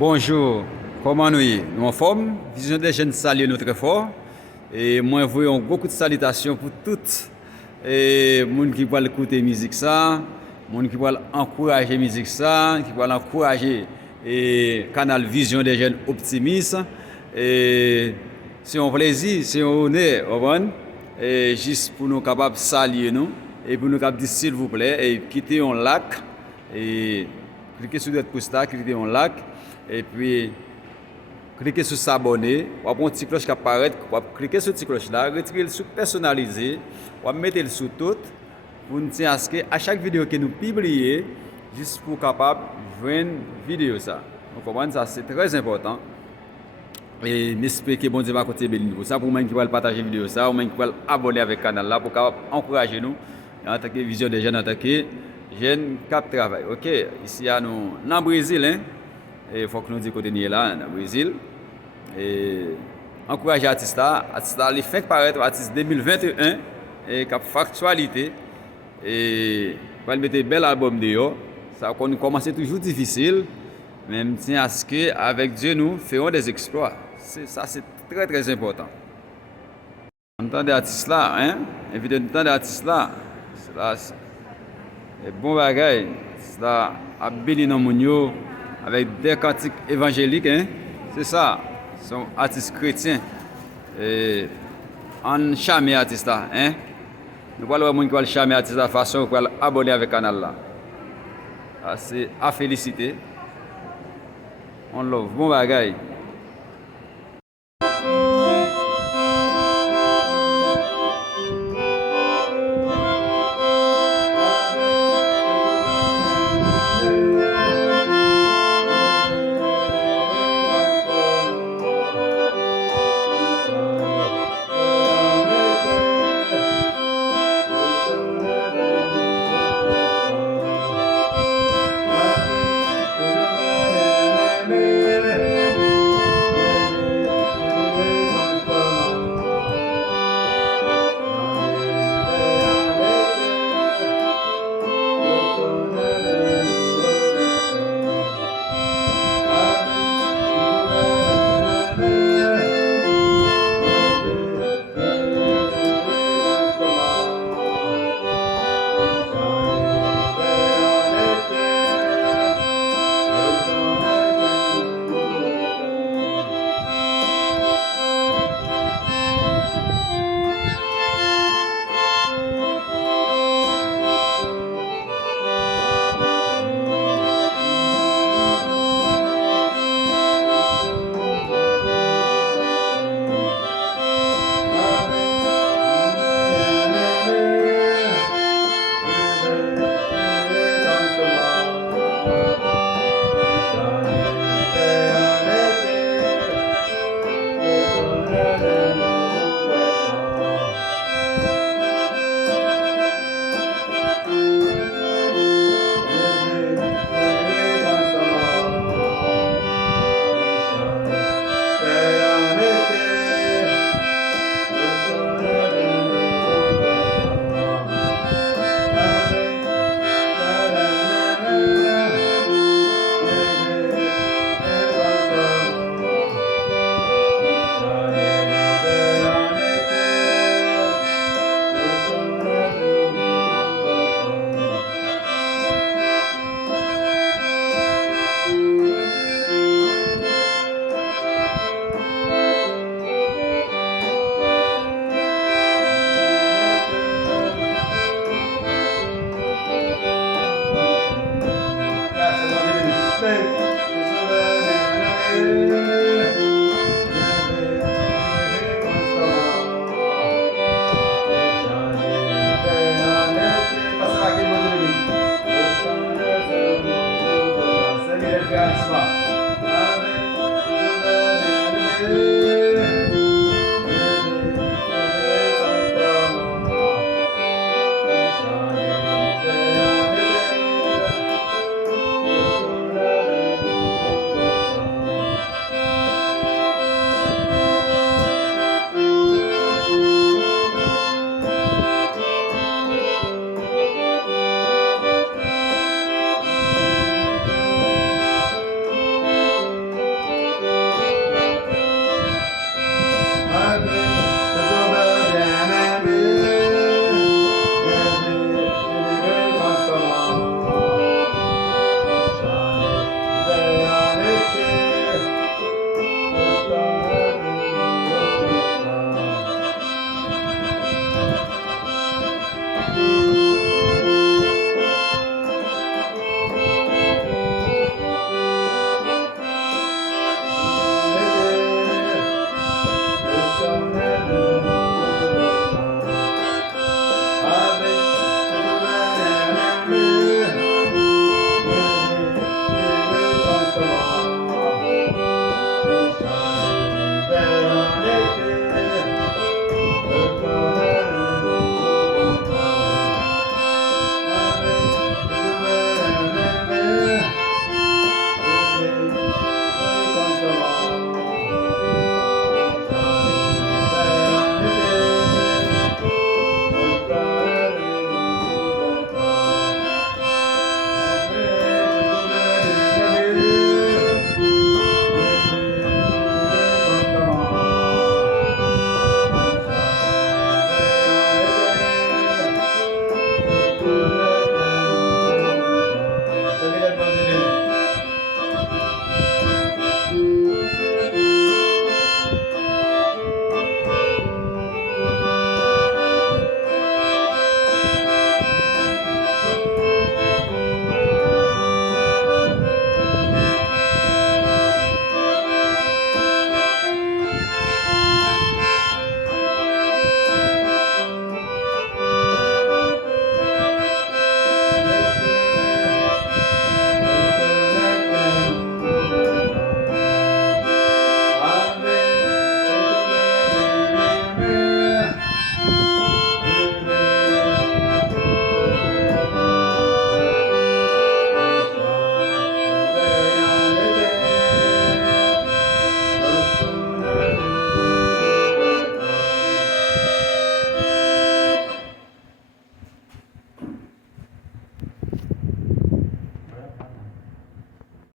Bonjour, comment nous y? Nous en forme? Vision des jeunes salue nous très fort. Et moi, voyons beaucoup de salutations pour toutes les gens qui veulent écouter musique ça, les gens qui veulent encourager musique ça, qui veulent encourager et canal Vision des jeunes optimistes. Et c'est un plaisir, c'est un honneur, et juste pour nous capables de saluer nous et pour nous capables de dire s'il vous plaît et quitter un like et cliquez sur cette pouce là, cliquez un like et puis cliquez sur s'abonner, ou avoir une petite cloche qui apparaît, ou cliquer sur cette cloche là, retirer le sur personnalisé, ou mettre le sur tout pour nous dire à chaque vidéo que nous publions, juste pour capable de voir une vidéo ça. Vous comprenez ça, c'est très important. Et j'espère que bon Dieu va continuer bénir nous. Ça pour moi qui va partager la vidéo ça, ou même qui va abonner avec le canal là pour encourager nous en tant que vision des jeunes, en tant que jeunes qui travaillent. OK, ici à nous dans le Brésil hein. Et il faut que nous disions côté là dans le Brésil. Et encourager l'artiste là, les fins de paraître artiste 2021 et qui a factualité et va mettre un bel album dehors. Ça va commencer toujours difficile. Même tiens à ce que avec Dieu nous ferons des exploits. Ça c'est très très important. En tant d'artiste là, hein, évidemment d'artiste là, c'est là bon bagaille, c'est là à bénir nos mounios avec des cantiques évangéliques, hein, c'est ça, sont artistes chrétiens et en charmer artiste là, hein. Nous voulons les gens qui veulent charmer artiste de façon pour abonner avec le canal là. C'est à féliciter. On love, bon bagaille. Soir.